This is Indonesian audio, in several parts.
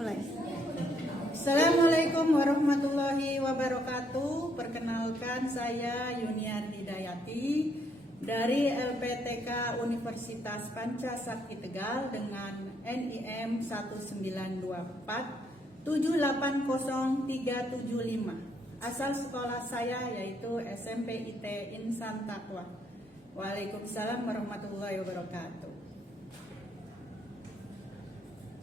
Mulai. Assalamualaikum warahmatullahi wabarakatuh. Perkenalkan, saya Yuniar Hidayati dari LPTK Universitas Pancasakti Tegal dengan NIM 192478035. Asal sekolah saya yaitu SMP IT Insan Taqwa. Waalaikumsalam warahmatullahi wabarakatuh.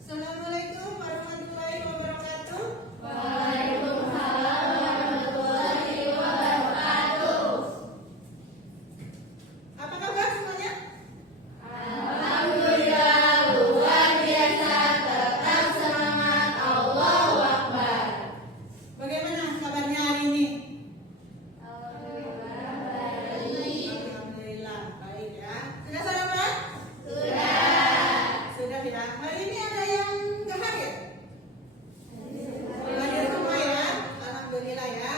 Assalamualaikum warahmatullahi wabarakatuh. Waalaikumsalam warahmatullahi wabarakatuh. Apa kabar semuanya? Alhamdulillah luar biasa, tetap semangat, Allahu Akbar. Bagaimana kabarnya hari ini? Alhamdulillah baik. Alhamdulillah baik ya. Sudah sarapan? Sudah. Sudah ya. Hari ini ada yang nggak hadir? Hadir semua ya. Alhamdulillah ya.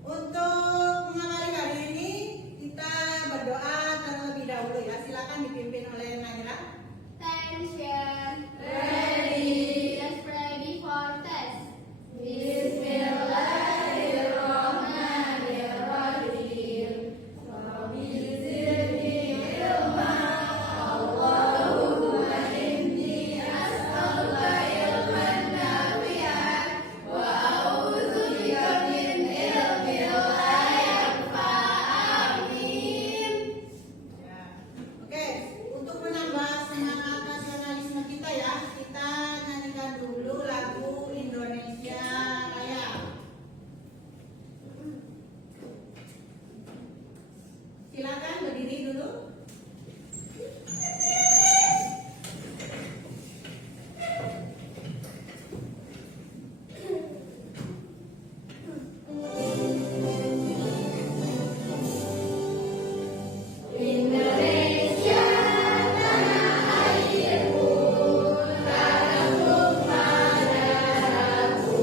Untuk mengawali hari ini kita berdoa terlebih dahulu ya. Silakan dipimpin oleh Naira. Attention. Ready. Get ready for test. Bismillahirrahmanirrahim. Ya. Oke, untuk menambah semangat nasionalisme kita ya, kita nyanyikan dulu lagu Indonesia Raya. Silakan berdiri dulu. Indonesia tanah airku, tanahku padaku.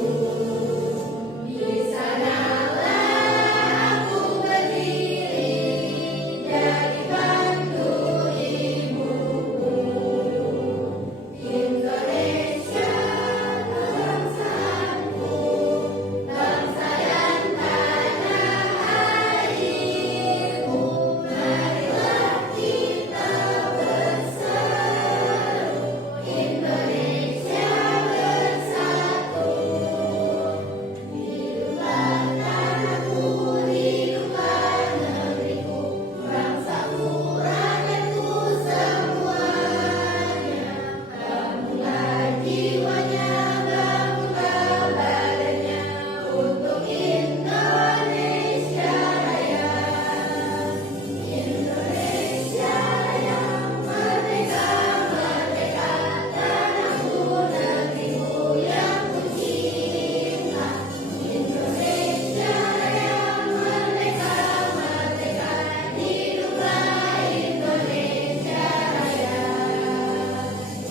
Di sanalah aku berdiri, jadi bantu ibuku. Indonesia bangsaku, bangsa dan tanah airku. Marilah kita berseru, Indonesia bersatu. Hiduplah tanahku, hiduplah negeriku, bangsaku, rakyatku semuanya. Bangunlah jiwanya, bangunlah badannya untuk Indonesia Raya. Indonesia yang merdeka, merdeka, tanahku, negeriku yang kucinta. Indonesia yang merdeka, merdeka, hiduplah Indonesia Raya.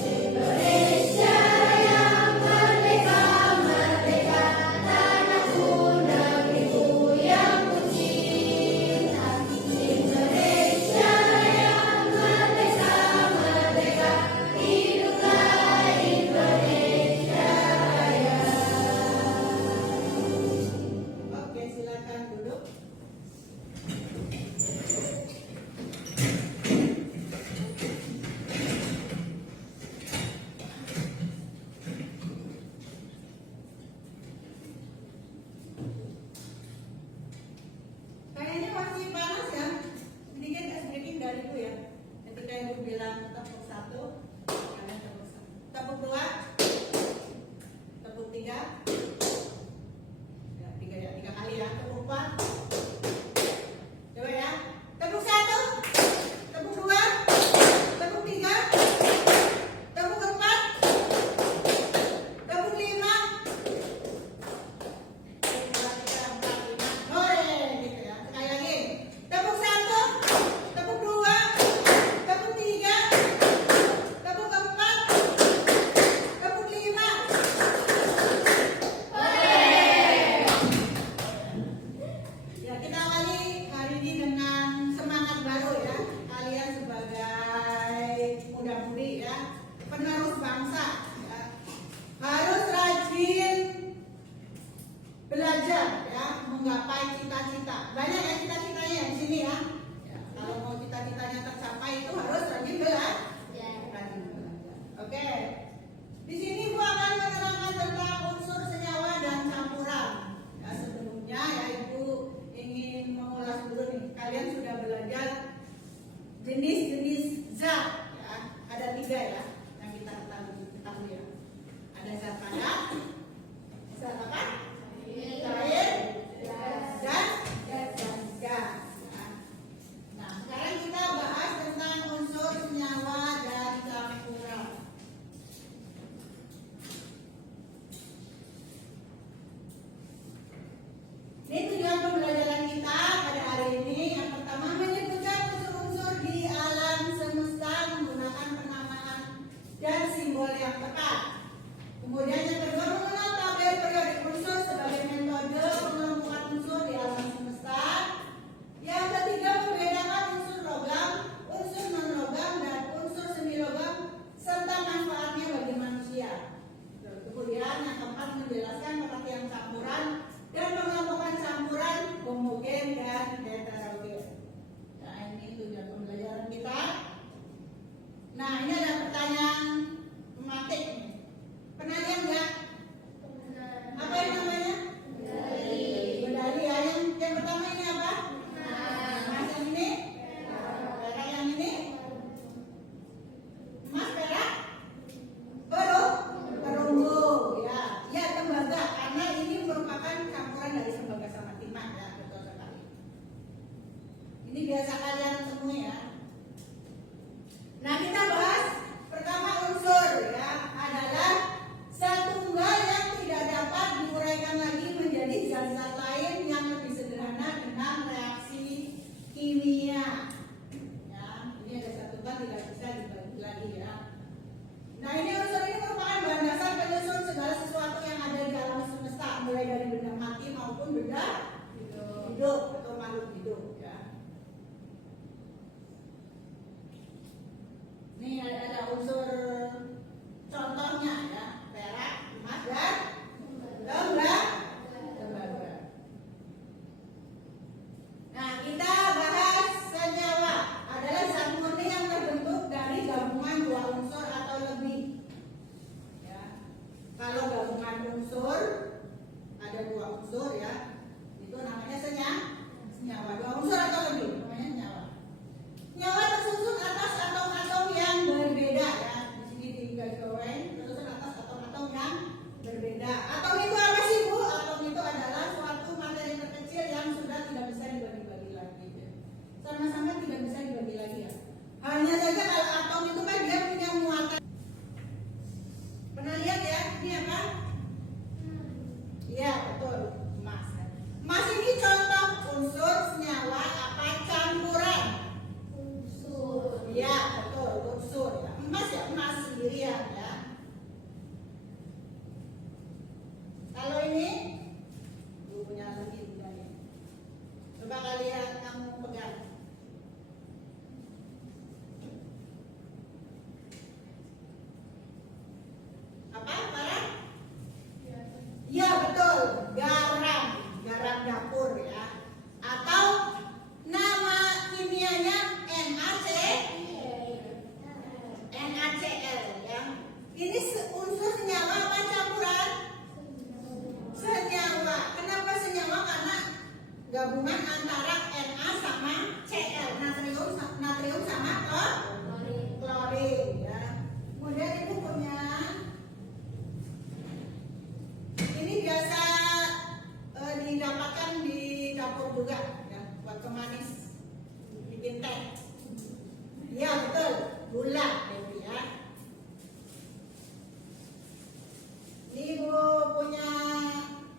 Indonesia yang merdeka, merdeka, tanahku, negeriku yang kucinta. Indonesia yang merdeka, merdeka, hiduplah Indonesia Raya. Oke, silakan duduk. Kayaknya masih panas ya. Sedikit es breaking dari Ibu ya. Ketika Ibu bilang tepuk satu, kalian tepuk satu. Tepuk dua, tepuk tiga. Ya, tiga kali ya. Tepuk empat. Coba ya. Tepuk satu, tepuk dua, tepuk tiga, tepuk empat, tepuk lima. Gitu ya. Sekali lagi. Tepuk satu, tepuk dua, tepuk tiga, tepuk empat, jenis-jenis zat ya. Ada 3 ya yang kita ketahui ya. Ada zat padat, zat apa? Cair, dan gas. Ya. Nah, sekarang kita bahas tentang unsur senyawa dan campuran. Ini tujuan pembelajaran kita pada hari ini. Yang pertama, menyebutkan unsur-unsur di alam semesta menggunakan penamaan dan simbol yang tepat. Kemudian yang kedua, mengenal tabel periodik unsur sebagai metode pengelompokan unsur di alam semesta. Yang ketiga, membedakan unsur logam, unsur non-logam, dan unsur semi-logam serta manfaatnya bagi manusia. Kemudian yang keempat, menjelaskan pengertian campuran dan pengelompokan campuran homogen dan heterogen. Nah, ini tujuan pembelajaran kita. Nah, ini ada pertanyaan tematik. Pernah lihat nggak? Apa yang namanya? Medali ya. Yang pertama ini apa? Emas. Yang ini? Perak. Yang ini? Emas, perak, perunggu. Ya, ya, tembaga. Karena ini merupakan campuran dari tembaga sama timah ya, betul sekali. Ini biasa kalian temui ya. Nah, kita bahas pertama unsur ya adalah zat tunggal yang tidak dapat diuraikan lagi menjadi zat-zat lain yang lebih sederhana dengan reaksi kimia. Ya, ini ada zat tunggal tidak bisa dibagi lagi ya. Nah, ini unsur ini merupakan bahan dasar penyusun segala sesuatu yang ada di alam semesta, mulai dari benda mati maupun benda hidup atau makhluk hidup ya. Ini ada unsur contohnya ya, perak, emas, dan tembaga. Nah, kita bahas senyawa adalah zat murni yang terbentuk dari gabungan 2 unsur atau lebih. Ya. Kalau gabungan unsur ada 2 unsur ya, itu namanya senyawa. 2 unsur atau lebih namanya senyawa. Senyawa tersusun atas atom-atom yang berbeda ya. Di sini digarisbawahi tersusun atas atom-atom yang berbeda. Atom itu apa sih, Bu? Atom itu adalah suatu materi terkecil yang sudah tidak bisa dibagi-bagi lagi. Sama-sama tidak bisa dibagi lagi ya. Hanya saja kalau atom itu kan dia punya muatan. Pernah lihat ya? Ini apa? Iya, betul. Emas. Emas ini contoh unsur senyawa apa? Campuran. Ya, betul, unsur ya. Emas ya, emas sendirian ya. Kalau ini punya lagi ini. Coba kalian kamu pegang. Apa? Parah? Ya, betul. Garam dapur ya. Atau nama kimianya NaCl ya. Ini unsur senyawa apa campuran? Senyawa. Kenapa senyawa? Karena gabungan antara Na sama Cl, natrium sama klorin ya. Kemudian ibu punya ini biasa didapatkan di dapur juga ya, buat pemanis bikin teh. Ya, betul, gula ya. Ini ibu punya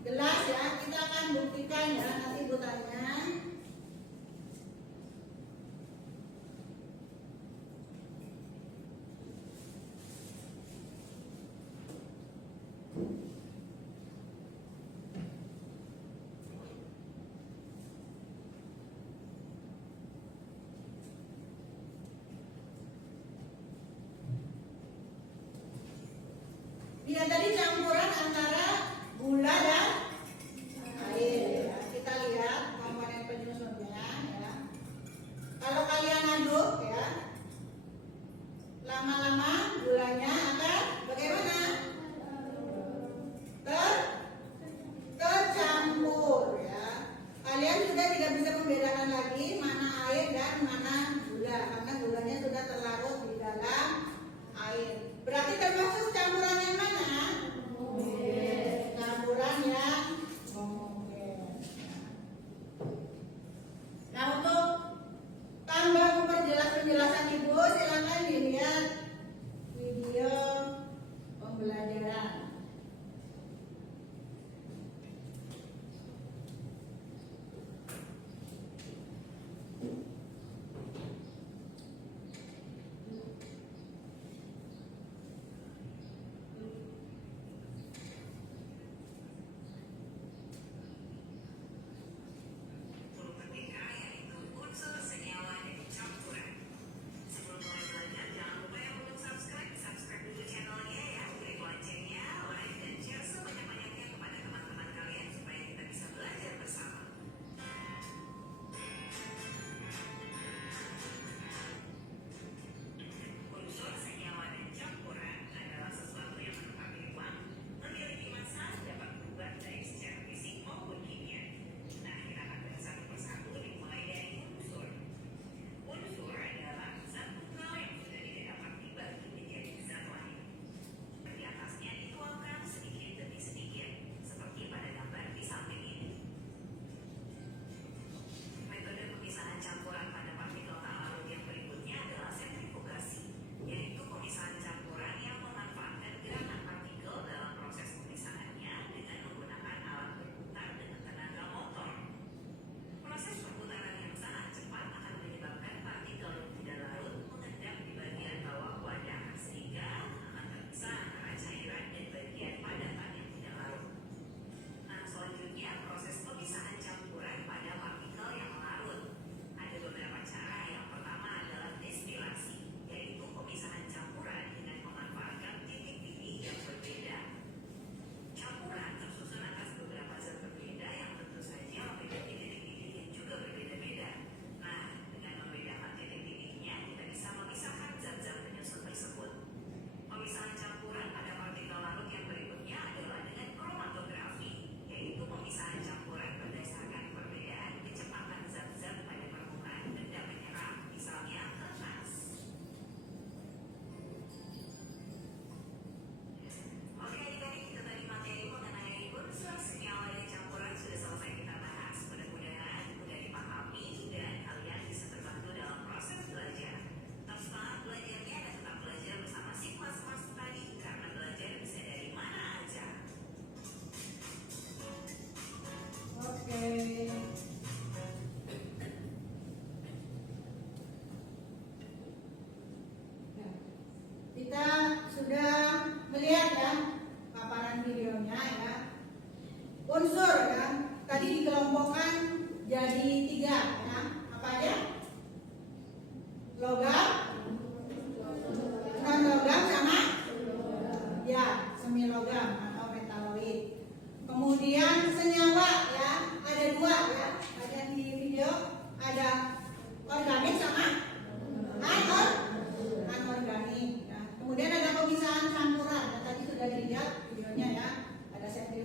gelas ya, kita akan buktikan ya, nanti ibu tanya.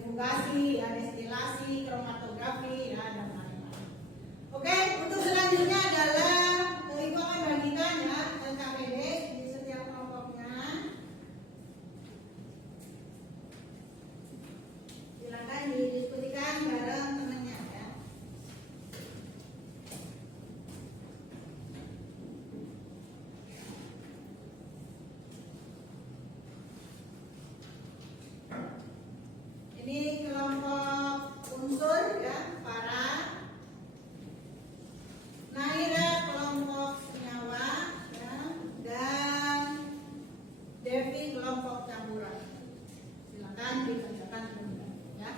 sentrifugasi, ya, destilasi, kromatografi, ya, dan lain-lain. Oke, untuk selanjutnya adalah Ibu akan bagikan ya LKPD di setiap kelompoknya. Silakan didiskusikan bareng temannya ya. Ini kelompok unsur ya, para Naira kelompok senyawa ya, dan Devi kelompok campuran. Silakan dikerjakan teman-teman ya.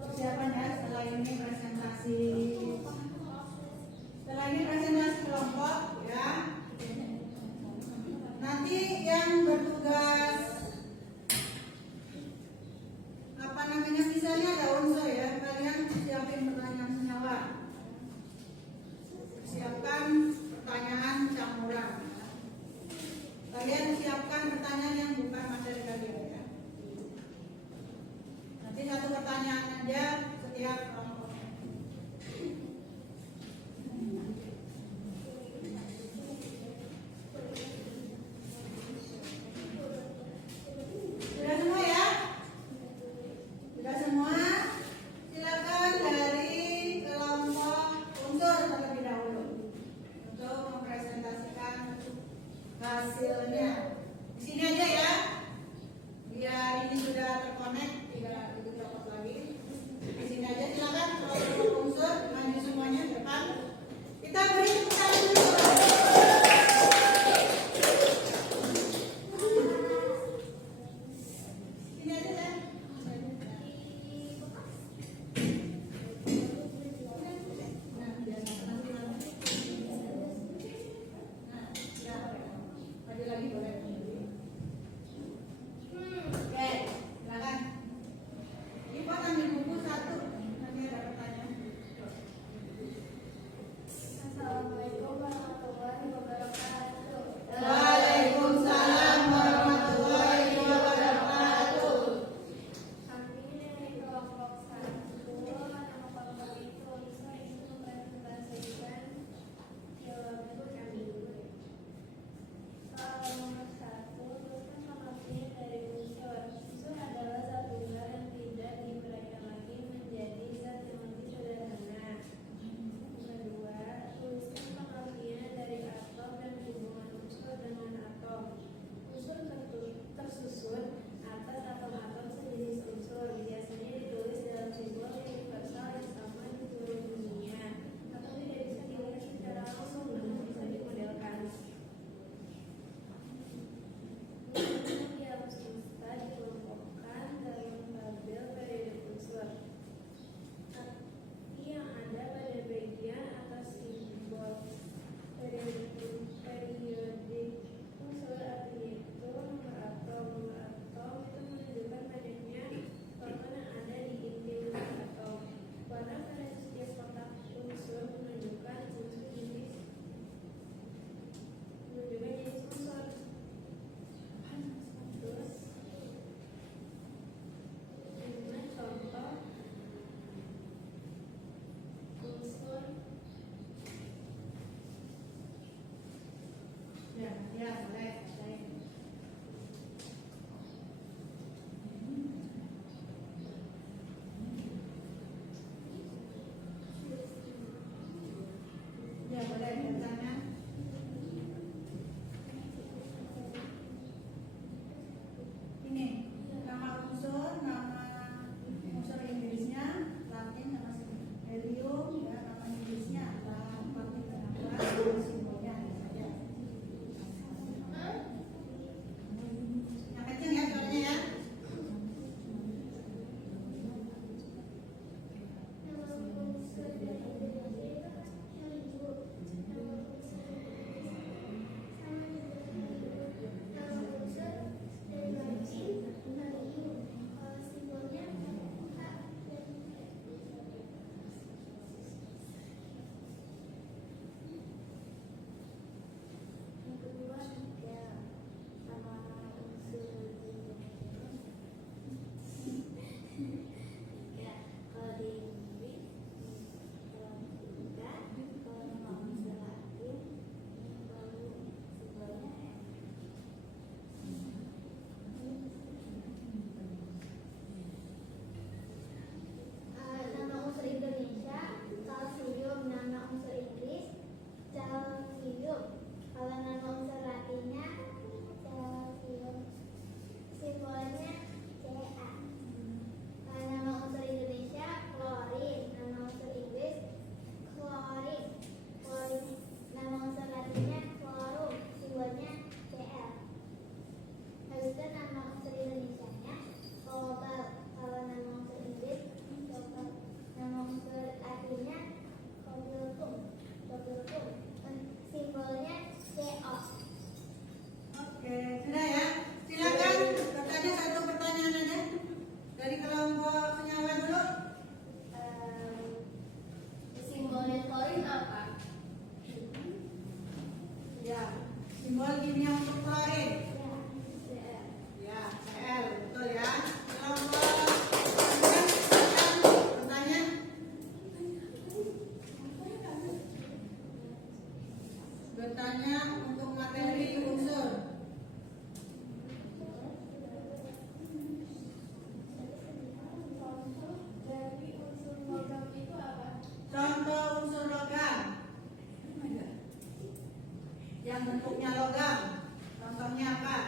Persiapan ya, setelah ini presentasi. Setelah ini presentasi kelompok ya. Nanti yang bertugas apa namanya, misalnya ada unsur ya, kalian siapin pertanyaan senyawa. Siapkan pertanyaan campuran. Kalian siapkan pertanyaan yang bukan materi kalian ya. Nanti satu pertanyaan aja setiap kelompok. Sudah semua ya? Sudah semua? Silakan dari kelompok unsur terlebih dahulu untuk mempresentasikan hasilnya. Di sini aja ya, biar ini sudah terkonek, tidak dicopot lagi. Di sini aja, silakan kelompok unsur maju semuanya ke depan. Kita beri tepuk tangan dulu. Sini aja ya. Nah, biasa nanti. Nah, ya. Maju lagi boleh. Oke, silakan. Ibu ambil buku satu. Nanti ada pertanyaan. Assalamualaikum warahmatullahi wabarakatuh. Waalaikumsalam warahmatullahi wabarakatuh. Kami dari kelompok 1, nama kelompok itu unsur itu mempresentasikan jawaban kami. Soal nomor 1, tuliskan pengertian dari unsur. Unsur adalah zat tunggal yang tidak diuraikan lagi menjadi zat yang lebih sederhana. Kedua, tuliskan pengertian dari atom dan hubungan unsur dengan atom. Unsur tersusun atas atom-atom sejenis unsur, biasanya ditulis dalam simbol universal yang sama di seluruh dunia, atau tidak bisa dilihat secara langsung namun bisa dimodelkan. Yang semesta dikelompokkan dalam tabel periode unsur. Tapi yang ada pada bagian atas simbol periode unsur artinya itu nomor atom. Nomor atom itu menunjukkan banyaknya proton yang ada di inti atom. Warna pada setiap kotak unsur menunjukkan jenis unsur. Terus, ini contoh unsur. Ya, ya, boleh. bacanya. Ini nama unsur Inggrisnya Latin, nama helium ya, nama Inggrisnya adalah Latin kenapa simbolnya ada saja. Yang kecil ya soalnya ya. Nama unsur Indonesia kalsium, nama unsur Inggris calcium. Kalau nama unsur Latinnya calcium, simbolnya Ca. Kalau nama unsur Indonesia klorin, nama unsur Inggris klorin. Nama unsur Latinnya klorum, simbolnya Cl. Habis itu nama unsur Indonesianya kobalt. Kalau nama unsur Inggris kobalt. Nama unsur Latinnya cobaltum. Simbolnya Co. Oke, sudah ya. Silakan bertanya satu pertanyaan aja dari kelompok senyawa dulu. Simbolnya klorin apa? Ya, simbol kimia untuk klorin. Cl. Ya, Cl, betul ya. Kelompok silakan bertanya. Bertanya untuk materi unsur. Dari unsur logam itu apa? Contoh unsur logam yang bentuknya logam, contohnya apa?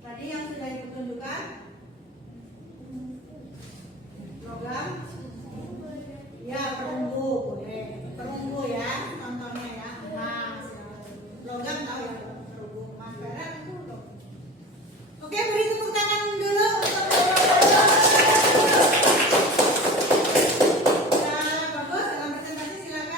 Tadi yang sudah ibu tunjukkan logam, ya perunggu, boleh perunggu ya, contohnya ya. Nah, logam tahu ya perunggu, makanan itu. Oke, beri tepuk tangan dulu untuk ya, bagus dalam presentasi silakan.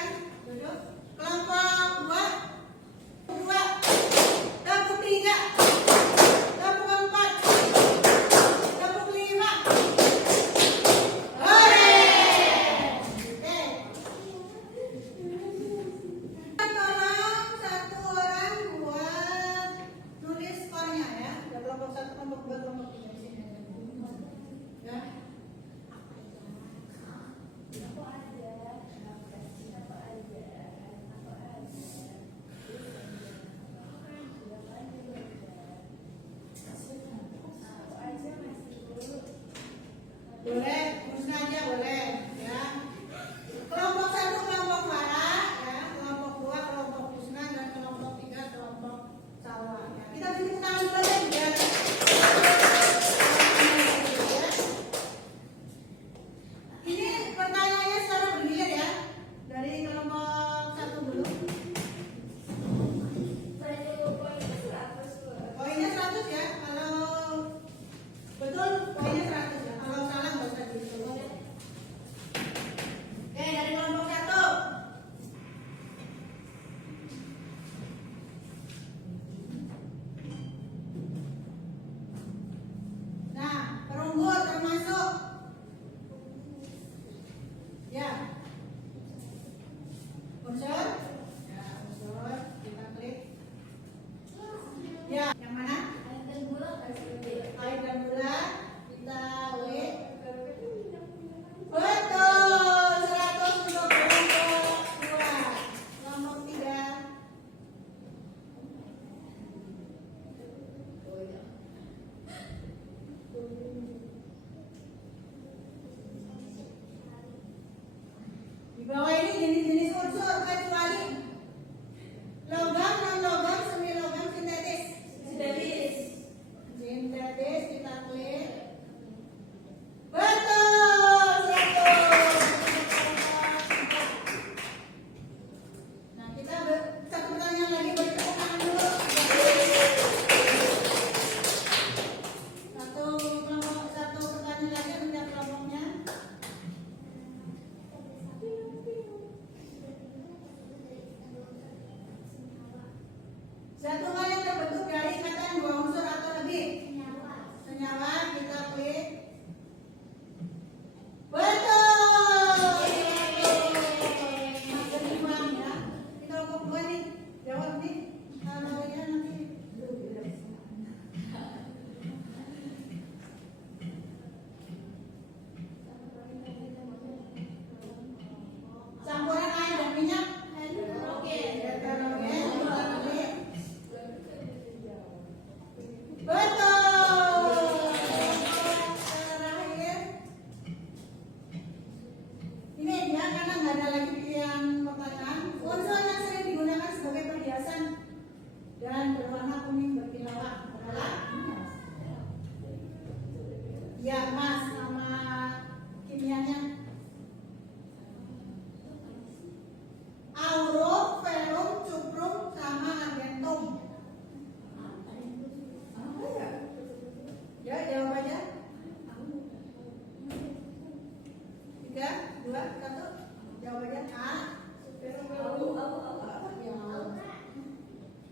3, 2, 1. Jawabannya A. Ya.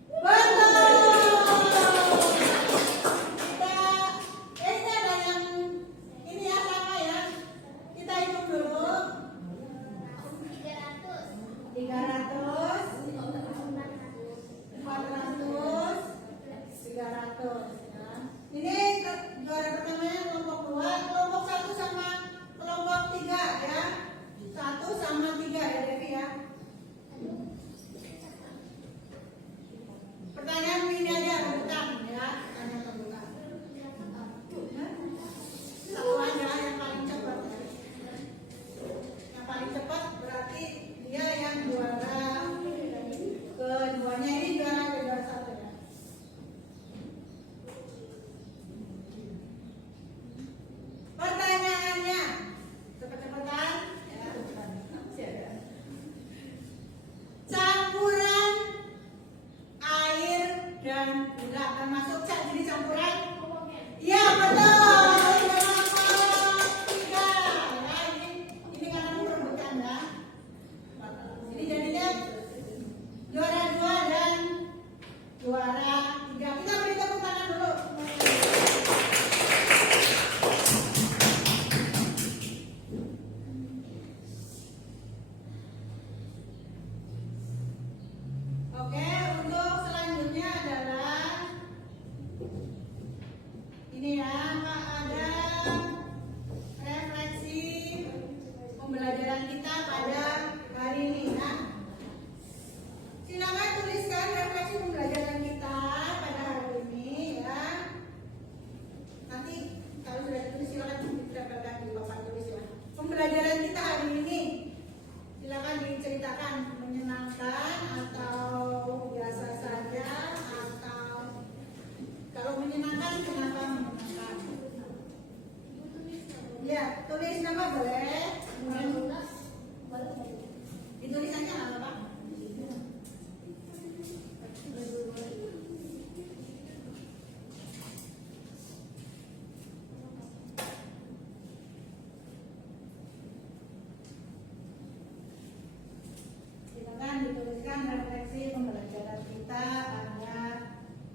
Betul. Ini ada yang ini ya sama ya. Kita hitung dulu. 300, 400, 300. Ya. Ini juara pertamanya kelompok 2, kelompok 1 sama kelompok 3 ya. 1 sama 3 ya Devi ya. Pertanyaan ini aja rebutan ya, pertanyaan rebutan. Satu aja yang paling cepat. Yang paling cepat berarti dia yang juara. Keduanya ini juara 1 ya. Pertanyaannya cepet-cepetan ya. Campuran air dan gula termasuk jadi campuran? Iya betul. Tiga. Ya, ini karena merebutkan ya. Ini jadinya juara 2 dan juara 3. Kita beri tepuk tangan dulu. Oke, untuk selanjutnya adalah ini ya, Pak, ada refleksi pembelajaran kita pada hari ini ya. Silakan tuliskan refleksi pembelajaran kita pada hari ini ya. Nanti kalau sudah ditulis silakan ditempelkan di papan tulis ya. Pembelajaran kita hari ini silakan diceritakan, menyenangkan atau biasa saja, atau kalau menyenangkan kenapa menyenangkan? Ya, tulis nama boleh. Ditulis aja nggak apa-apa. Silakan dituliskan refleksi pembelajaran kita pada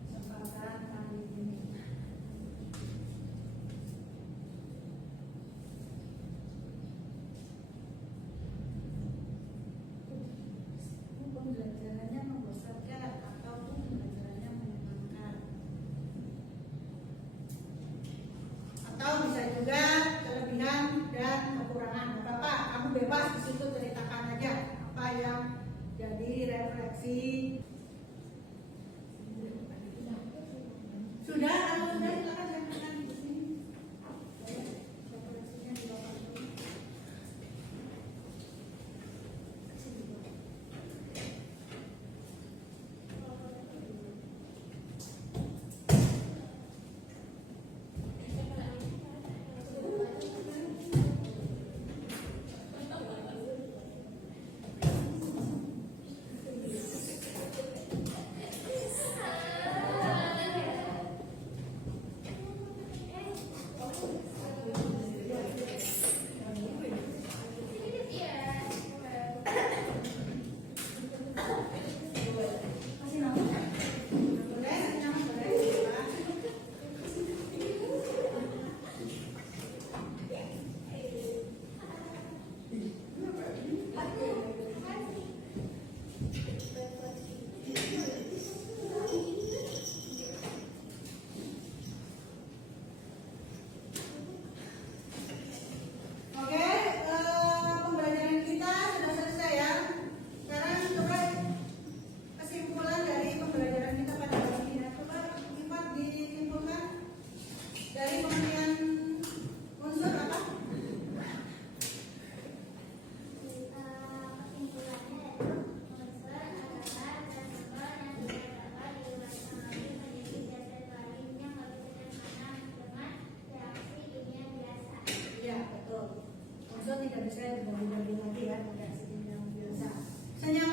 kesempatan kali ini. Pembelajarannya membosankan atau pembelajarannya menyenangkan, atau bisa juga kelebihan dan kekurangan. Bapak, kamu bebas di situ ceritakan aja apa yang jadi refleksi. Sudah, kalau sudah silakan jangan di sini. Refleksinya di bawah dulu. Kasih nama. Boleh, kasih nama boleh. Pak. Oke, pembelajaran kita sudah selesai ya. Sekarang coba kesimpulan dari pembelajaran kita pada hari ini. Nah, coba Imat disimpulkan dari pengertian unsur apa? Iya, betul. Unsur tidak bisa dibagi-bagi lagi ya, reaksi yang biasa. Senyaman